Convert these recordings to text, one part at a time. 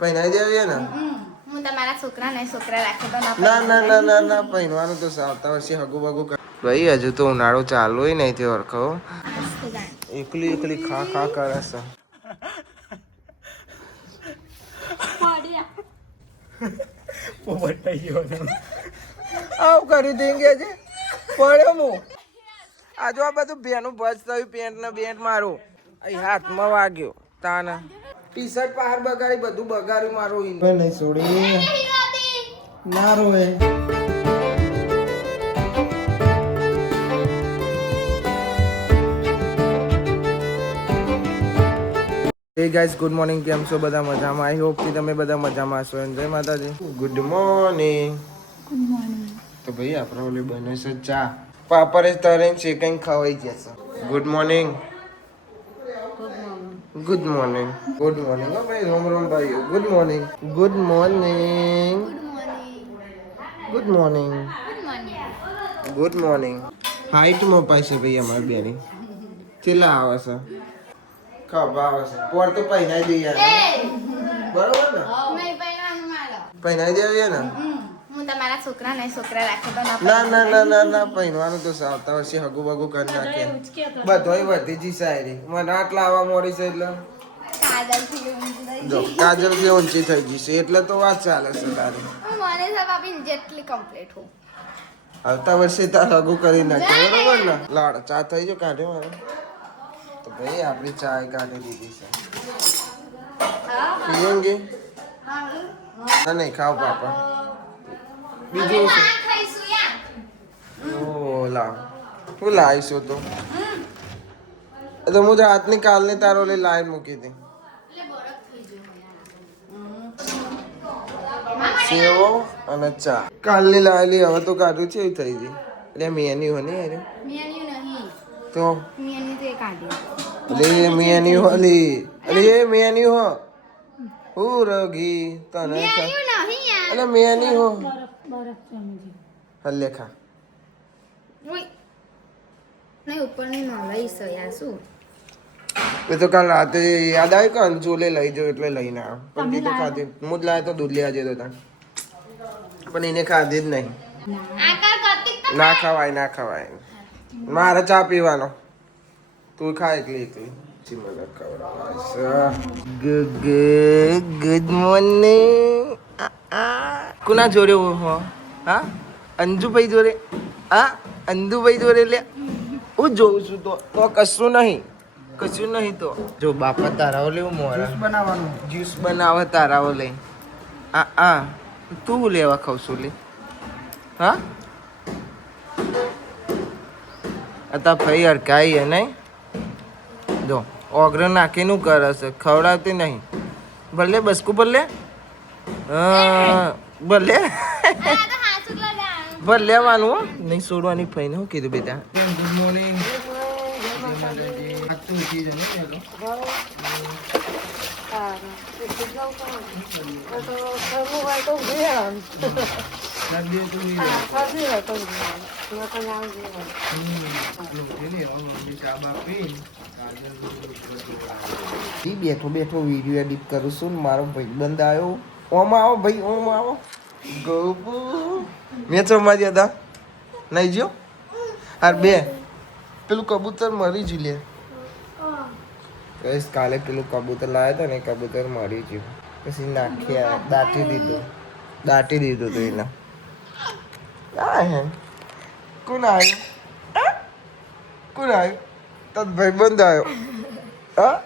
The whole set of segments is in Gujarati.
પહેરાઈ દેવી ને હું તમારા છોકરા નહીં છોકરા રાખે તો ના ના ના ના ના પહેરવાનું તો આવતા વર્ષે હગુ બગુ ભાઈ હજુ તો ઉનાળો ચાલુ નહીં થયો ઓળખો એકલી એકલી ખા ખા કરે છે આવું કર્યું દેંગે છે પડ્યો હું આજુ આ બધું બેનું ભજ થયું પેન્ટ ને બેન્ટ મારું અહીં હાથમાં વાગ્યો તાના ટી શર્ટ બહાર બગાડી બધું બગાડ્યું મારું નહીં છોડી ના રોવે હે ગાઈસ ગુડ મોર્નિંગ કેમ છો બધા મજામાં આઈ હોપ કે તમે બધા મજામાં હશો જય માતાજી ગુડ મોર્નિંગ તો ભાઈ આપણે ઓલી બને છે ચા પાપરે તરે છે કંઈ ખવાઈ જશે good morning good morning good morning હો ભાઈ રોમ રોમ ભાઈ good morning good morning good morning good morning height માં પાછે ભાઈ અમારી બેની કેટલા આવે છે ખબર આવે છે પોર તો પહેરાઈ દઈએ બરોબર ને પહેરાઈ દેવી ને હું તમારા છોકરા નહીં છોકરા રાખે તો ના ના ના ના ના પહેરવાનું તો આવતા વર્ષે હગુ બગુ કરી નાખે બધોય વધી જી સાયરી મને આટલા આવવા મોડી છે એટલે જો કાજલ થી ઊંચી થઈ ગઈ છે એટલે તો વાત ચાલે છે તારી મને સબ આપી જેટલી કમ્પ્લીટ હો આવતા વર્ષે તાર હગુ કરી નાખે બરોબર ને લાડ ચા થઈ જો કાઢ્યો મારે તો ભાઈ આપણી ચા કાઢી દીધી છે પીએંગે ના નહીં ખાવ પાપા બીજું છે ઓ લાવ હું લાવીશું તો હું રાતની કાલની તારો લઈ લાઈન મૂકી હતી સેવો અને ચા કાલની લાવેલી હવે તો કાઢું છે એવું થઈ ગઈ એટલે મેની હો નહીં તો અરે મેની હોલી અરે મેની હો હું રગી તને અરે મેની હો હલ્લે ખા એ તો કાલ રાતે યાદ આવ્યું કે અંજુલે લઈ જાવ એટલે લઈને આવ્યો પણ કીધું ખાધી હું જ લાવ્યો તો દૂધ લેવા જતો હતા પણ એને ખાધી જ નહીં ના ખવાય ના ખવાય મારે ચા પીવાનો તું ખા એકલી એકલી ગુડ મોર્નિંગ કુના જોડે હો હા અંજુભાઈ જોડે હા અંજુભાઈ જોડે લે હું જોઉં છું તો કશું નહીં તો જો બાપા તારાઓ લેવું મોરા બનાવવાનું જ્યુસ બનાવે તારાઓ લઈ તું લેવા ખાવ છું લે હા અતા ભાઈ અડકાઈ હે નહીં જો ઓગર નાખીનું કરે છે ખવડાવતી નહીં ભલે બસકું ભલે ભલે ભલે લેવાનું નહીં છોડવાની ફઈને શું કીધું બેટા ગુડ મોર્નિંગ બેઠો બેઠો વિડીયો એડિટ કરું છું મારો ભાઈબંધ આવ્યો ઓમ આવો ભાઈ ઓમ આવો ગોપુ મેં ચોમાં ગયા હતા નહીં જો આ બે પેલું કબૂતર મરી જ લે કાલે પેલું કબૂતર લાવ્યા હતા ને કબૂતર મરી ગયું પછી નાખ્યા દાટી દીધું તો એને કોણ આવ્યું તત ભાઈબંધ આવ્યો હા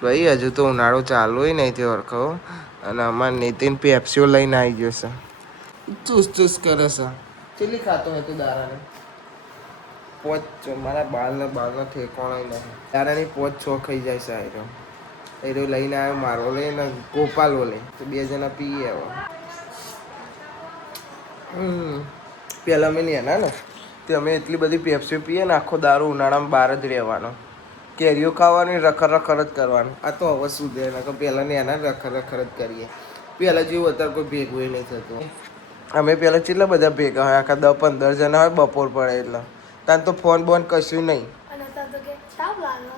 ભાઈ હજુ તો ઉનાળો ચાલુ નહીં થયો ઓળખો અને અમાર નીતિન પેપ્સીઓ લઈને આવી ગયો છે ચૂસ કરે છે કેટલી ખાતો હોય તો દારાને પોચ મારા બાળનો ઠેકોણો નહીં દારાની પોચ 6 ખાઈ જાય છે આયરો લઈને આવ્યો મારો લઈને ગોપાલો લે તો બે જણા પીએ હવે પહેલાં અમે નેના ને તે અમે એટલી બધી પેપ્સીઓ પીએ ને આખો દારૂ ઉનાળામાં બહાર જ રહેવાનો કેરીઓ ખાવાની રખર જ કરવાનું આ તો હવે શું દે ને પહેલાં નેના રખર જ કરીએ પહેલાં જેવું અત્યારે કોઈ ભેગું નહીં થતું અમે પહેલાં કેટલા બધા ભેગા હોય આખા 10-15 જણા હોય બપોર પડે એટલે ત્યાં તો ફોન બોન કશું નહીં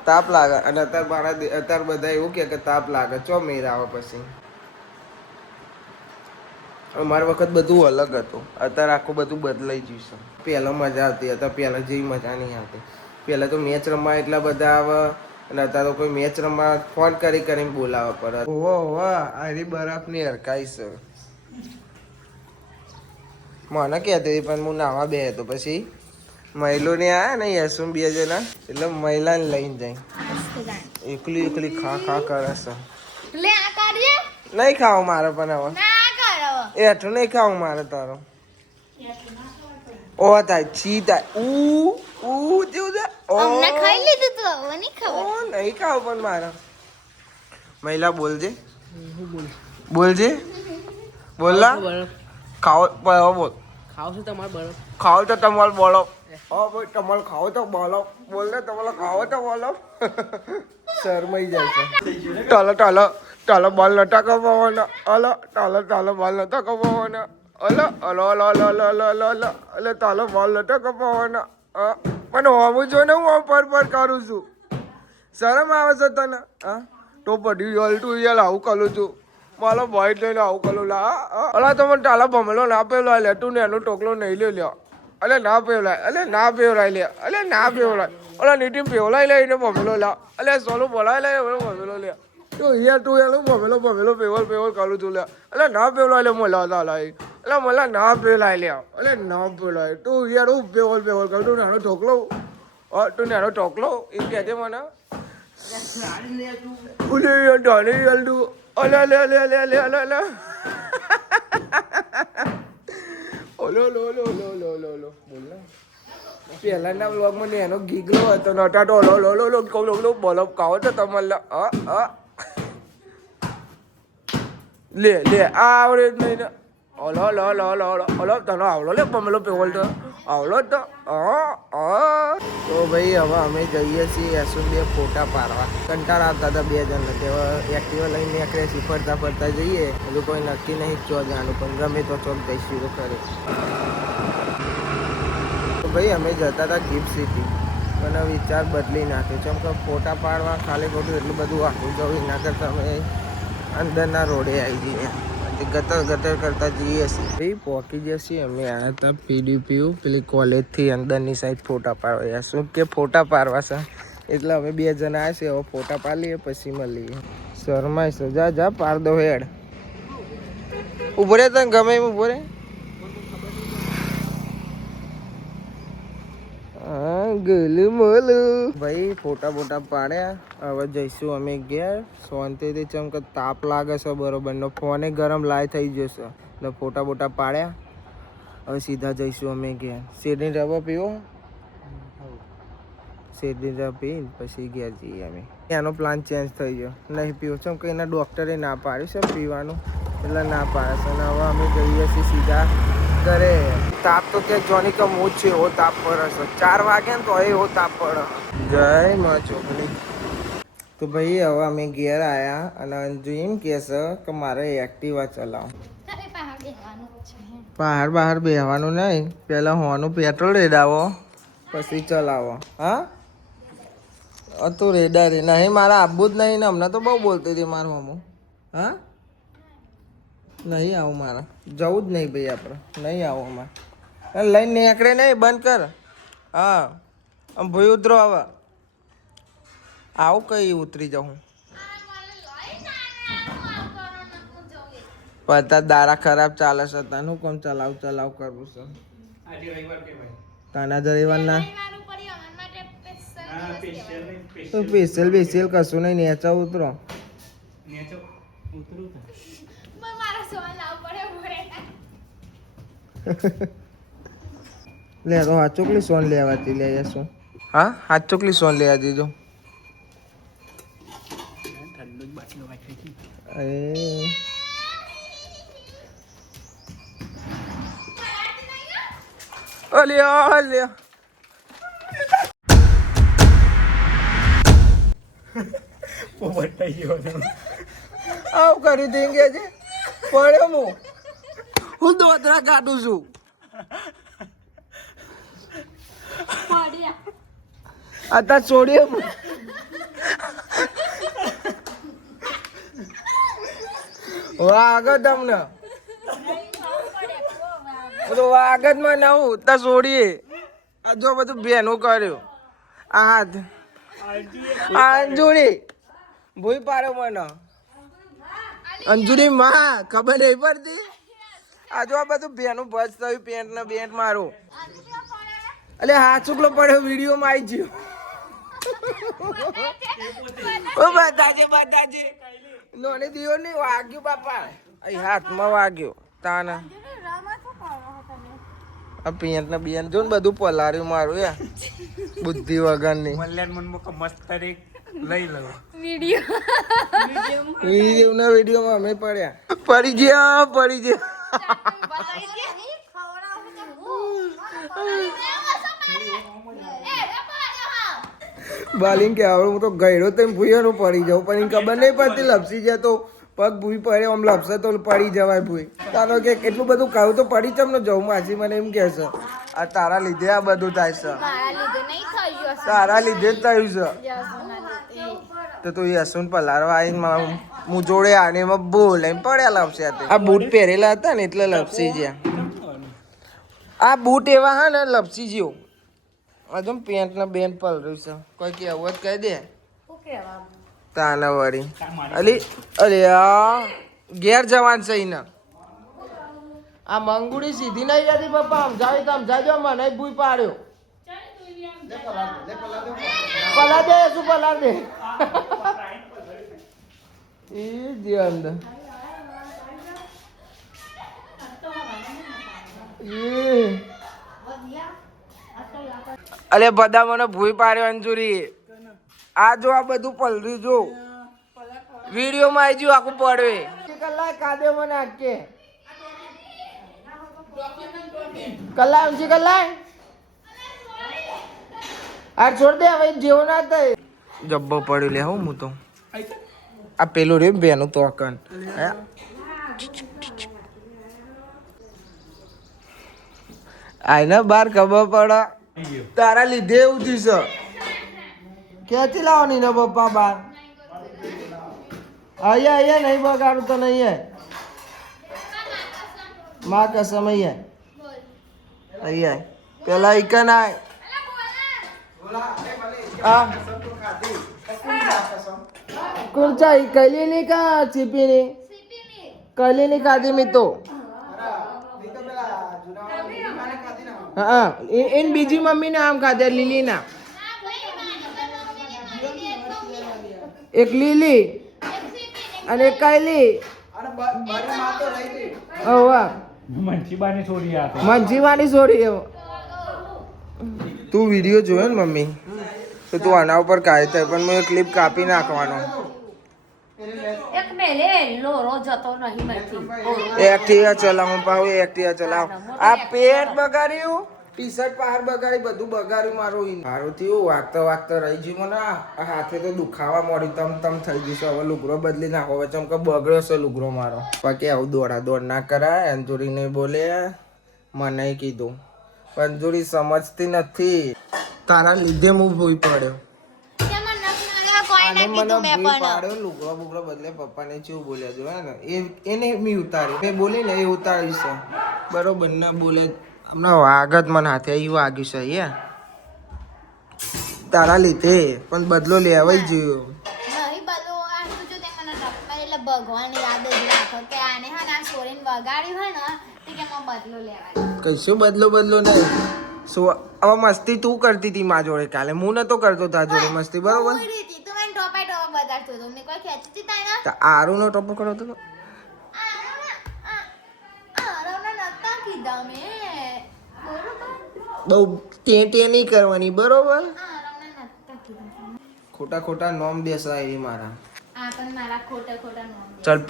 તાપ લાગે અને અત્યારે બધા એવું કે તાપ લાગે ચો મેર આવે પછી અમારા વખત બધું અલગ હતું, અત્યારે આખું બધું બદલાઈ ગયું છે. પહેલાં મજા આવતી હતા, પહેલાં જેવી મજા નહીં આવતી. પહેલાં તો મેચ રમવા એટલા બધા આવે, અને અત્યારે તો કોઈ મેચ રમવા ફોન કરીને બોલાવવા પડે. ઓહો વાહ, આરી બરફની હરકાઈ છે. મને કહેતી હતી પણ હું નાવા બે હતો, પછી મહિલોને આવ્યા ને યશુન 2 જણા, એટલે મહિલાને લઈને જાય. એકલી એકલી ખા ખા કરે છે. નહીં ખાવું મારે પણ હવે એઠું નહીં ખાવું મારે તારો. ઓ થાય છી થાય જેવું છે. ખાઈ લીધું તો હવે નહીં ખબર. નહીં ખાવું પણ મારે. મહિલા બોલજે બોલજે બોલલા ખાઓ બોલ. ખાવ છો તમારે બરફ? ખાઓ તો તમારે બોલો. હા ભાઈ તમારે ખાઓ તો બોલો. બોલ ને તમારે ખાઓ તો બોલો. શરમાઈ જાય છે. ટાલો ટાલો ટાલો બોલ નતા કપાવવાનો. અલો ટાલો ટાલો બોલ નતા કપાવવાનો. અલો અલો અલો અલો અલો અલો અલો અલો અલે ટાલો બોલ નતા કપાવવાનો. પણ હોવું જોઈએ ને, હું પર કરું છું. શરમ આવે છે તને? હા તો પડી તું યાર આવું કરું છું. મારો બોય લઈને આવું કરું લા. અલા તો મને ટાલા ભમેલો ના પેલો લે, તું ને એનો ટોકલો નહીં લ્યો. અલે ના પેવલાય, અલે ના પેવલાય લે, અલે ના પેવલાય. અલા નીતિન પેવલાય લે એને ભમેલો લા. અલે સોલું બોલાય લે એનો ભમેલો લે. તું યાર તું એનું ભમેલો પેવલ કરું છું લે. અલે ના પેવલાય લે મોલા લાય. અલે મોલા ના પેવલાય લે. અલે ના પેવલાય તું યાર હું પેવલ કરું. તું નાનો ટોકલો, તું નાનો ટોકલો એમ કહેજે મને. ઉલે ડાને યાર તું. અલે અલે અલે અલે અલે અલે અલે. ઓલો લો લો લો લો લો લો બોલ ને. પહેલાના વ્લોગમાં ને એનો ગીગલો હતો નટા તો લો લો લો લો કહું લો બોલો કાવો તો તમારે લે લે આવડે જ નહીં ને. ઓલો લો લો લો ઓલો તનો આવડો લે પમેલો પેવલ તો આવડો તો તો ભાઈ હવે અમે જઈએ છીએ યશુન 2 ફોટા પાડવા. કંટાળા આવતા હતા 2 જણ. તેવા એક્ટિવા લઈને નીકળે છીએ, ફરતા ફરતા જઈએ. હજુ કોઈ નક્કી નહીં ચો જવાનું, પણ ગમે તો ચોક જઈશું તો ખરે. તો ભાઈ અમે જતા હતા ગિફ્ટ સિટી, પણ વિચાર બદલી નાખ્યો. કેમ કે ફોટા પાડવા ખાલી ખોટું એટલું બધું આખું જવું એના કરતાં અમે અંદરના રોડે આવી જઈએ. ગટર કરતા જઈએ છીએ. પહોંચી જશે. અમે આવ્યા હતા PDPU પેલી કોલેજથી અંદરની સાઈડ ફોટા પાડવા. શું કે ફોટા પાડવા છે એટલે અમે 2 જણા આવ્યા છે. હવે ફોટા પાડીએ પછી મળીએ. શરમાય છે, જા જા પાર દો હેડ. ઉભો રે, તને ગમે એમ ઉભો રે. ગલું મોલું ભાઈ ફોટા બોટા પાડ્યા. હવે જઈશું અમે ઘેર શાંતિથી. ચમકે તાપ લાગે છે બરોબર નો, ફોને ગરમ લાય થઈ જશે. એટલે ફોટા બોટા પાડ્યા. હવે સીધા જઈશું અમે ઘેર. શેરડી રવા પીવો, શેરડી રવા પી પછી ઘેર જઈએ અમે. એનો પ્લાન ચેન્જ થઈ ગયો, નહીં પીવો. ચમ કે એના ડૉક્ટરે ના પાડ્યું છે પીવાનું, એટલે ના પાડે છે. અને હવે અમે જઈએ છીએ સીધા ઘરે. તાપ તો કે જોની કે મોજ છે એવો તાપ પડે છે. 4 વાગે ને તો એવો તાપ પડે. જય માં ચોકડી. તો ભાઈ હવે અમે ઘેર આવ્યા અને અંજુ એમ કહે છે કે મારે એક્ટિવા ચલાવો. બહાર બહાર બેહવાનું નહીં, પહેલાં હોવાનું પેટ્રોલ રેડાવો પછી ચલાવો. હા તું રેડા રે નહીં, મારે આવવું જ નહીં ને. હમણાં તો બહુ બોલતી હતી મારું મામું. હા નહીં આવું, મારે જવું જ નહીં ભાઈ. આપણે નહીં આવું અમારે. લઈને નીકળે નહીં, બંધ કર. હા આમ ભાઈ ઉતરો. હવે આવું કઈ ઉતરી જાઉં. બધા દારા ખરાબ ચાલે છે. તને કોમ ચલાવ કરવું છે. તાના રવિવાર ના સ્પેશિયલ કશું નહીં. નેચા ઉતરો. લે તો હાથ ચોકલી સોન લેવાતી લે શું. હા હાથ ચોકલી સોન લેવા દીધો. અલ્યા આવું કરી દેંગે છે. પડ્યો હું દોતરા કાઢું છું. અત્યારે છોડીએ વાગો તમને. તો આગળમાં નવું તો છોડીએ આ જો બધું બેનું કર્યું આ હાથ અંજુરી ભૂઈ પાડ્યો મને અંજુરી માં ખબર નહીં પડતી આ જો આ બધું બેનું ભજ થયું પેન્ટ ને બેન્ટ મારું અલે હાથ ચૂકલો પડ્યો વિડીયો માં આવી ગયો ઓ બતાજે નોની દિયો નહીં વાગ્યું બાપા અહીં હાથમાં વાગ્યો તાના આ પેન્ટ ને બેન જો ને બધું પલાર્યું મારું યાર બુદ્ધિ વગરની મસ્ત કરી લઈ લો વિડીયોમાં અમે પડ્યા પડી ગયા બાલિંગ કે હવે હું તો ગયડો તો ભૂયો પડી જાઉં પણ ખબર નહીં પડતી લપસી જાય તો પગ ભૂઈ પડે આમ લપસે તો પડી જવાય ભૂઈ તારો કે એટલું બધું કહું તો પડી ચમ ન જવું માસી મને એમ કહે છે આ તારા લીધે આ બધું થાય છે તારા લીધે જ થયું છે તો તું યશુન પલારવા આવીને હું જોડે આને એમાં બોલ એમ પડ્યા લપસ્યા આ બૂટ પહેરેલા હતા ને એટલે લપસી ગયા આ બૂટ એવા હા ને લપસી ગયો હજુ પેન્ટ ને બેન પલર્યું છે કોઈ કેવું જ કહી દે તાના વળી અરે આ ઘેર જવાન છે એના આ મંગુડી સીધી નહીં જતી પપ્પા સમજાવી તો સમજાજો મને ભૂઈ પાડ્યો પલા દે શું પલા દે એ જે અંદર અલે બધા મને ભૂઈ પાડ્યો અંજુરી આ જો આ બધું પલર્યું જો વિડીયો માં આવી ગયું આખું પડવે કલાક કાદે મને આકે કલાક ઊંચી કલાક આ છોડ દે હવે જેવો ના થાય જબ્બો પડ્યો લે હું તો આ પેલું રે બેનું તો અકન આઈને બાર ખબર પડે તારા લીધે એવું થયું છે ક્યાંથી લાવવાની ને પપ્પા બાર અહીંયા નહીં બગાડું તો નહીં માં કસમ અહીંયા પેલા ઈકન આય કુંચાઈ કલી ની કા ચીપી ની કલી ની ખાધી મી તો હા એન બીજી મમ્મી ને આમ ખાધે લીલી ના એક લીલી અને એક કાયલી મંજીવાની છોડી એવો તું વિડીયો જોયો ને મમ્મી તો તું આના ઉપર કાય થાય પણ મેં ક્લિપ કાપી નાખવાનો એક્ટિવા ચલાવું પાવ એક્ટિવા ચલાવ આ પેટ બગાડ્યું ટી શર્ટ બહાર બગાડી બધું બગાડ્યું મારું થયું વાગતા રહી ગયું મને આ હાથે તો દુખાવા મળ્યું તમ થઈ ગયું હવે લુગરો બદલી નાખો હવે ચમકે બગડ્યો છે લુગરો મારો બાકી આવું દોડ ના કરાય અંજુરીને બોલે મને કીધું અંજુરી સમજતી નથી તારા લીધે હું ભૂઈ પડ્યો લુગડો બુગડો બદલે પપ્પાને ચેવું બોલ્યા જો ને એને મી ઉતાર્યું મેં બોલી ને એ ઉતાર્યું છે બરોબર ના બોલે હમણાં વાગત મને હાથે એવું વાગ્યું છે યાર તારા લીધે પણ બદલો લેવાય જોયો ભગવાન યાદ જ રાખો કે આને હા ના સોરીન વગાડ્યું હોય ને તે કે બદલો લેવાય કશું બદલો નહીં શું હવે મસ્તી તું કરતી હતી મારા જોડે કાલે હું નતો કરતો તારા જોડે મસ્તી બરોબર આરુ નો ટોપો કરો તો બહુ તે નહીં કરવાની બરોબર ખોટા નોમ બેસાય મારા ચાલ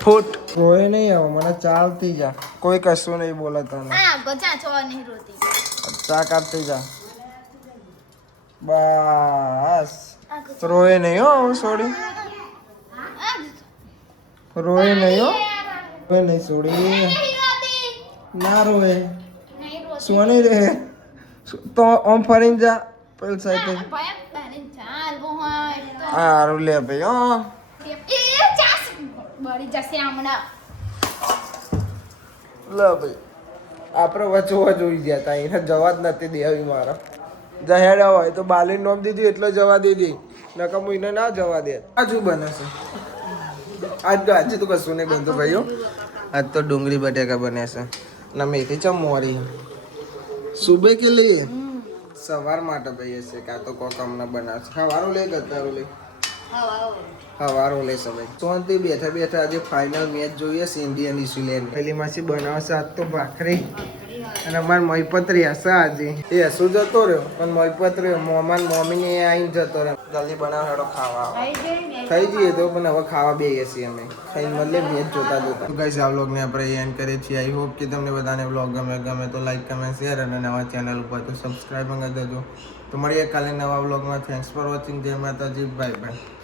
ફૂટ કોઈ નહીં આવે મને ચાલતી જા કોઈ કશું નહીં બોલે તને ચા કાપતી જા બસ રોય નહીં હો સોડી રોય નહીં હો રોય નહીં સોડી ના રોય સોની રે તો ઓમ ફરીને જા પેલ સાઈડ હારું લે ભાઈ હો લે ભાઈ આપણે વચોવા જોઈ ગયા હતા એને જવા જ નથી દેવી મારા જહેડા હોય તો બાલી નોમ દીધી એટલે જવા દીધી નકર હું એને ના જવા દે આજુ બને છે આજે તો કશું નહીં બનતું ભાઈઓ આજ તો ડુંગળી બટેકા બને છે ના મેથી ચમ મોરી સુબહ કે લીએ સવાર માટે ભાઈ છે કાં તો કોક અમને બનાવશે સવારો લે ગતારો લે સવારો લે સમય શાંતિ બેઠા બેઠા આજે ફાઇનલ મેચ જોઈએ છે ઇન્ડિયા ન્યુઝીલેન્ડ પેલી માસી બનાવશે આજ તો ભાખરી અને અમાર મહીપત હશે આજે એ હસું જતો રહ્યો પણ મહીપત રહ્યો મોમાન મોમીને આવીને જતો રહ્યો જલ્દી બનાવ હેડો ખાવા થઈ જઈએ તો પણ હવે ખાવા બેસીએ છીએ અમે ખાઈ મળે મેચ જોતા જોતા ગાઈસ આ વ્લોગને આપણે એન્ડ કરીએ છીએ આઈ હોપ કે તમને બધાને વ્લોગ ગમે તો લાઈક કમેન્ટ શેર અને નવા ચેનલ ઉપર તો સબસ્ક્રાઈબ કરી દેજો તો મળીએ કાલે નવા વ્લોગમાં થેન્ક્સ ફોર વોચિંગ જય માતાજી બાય બાય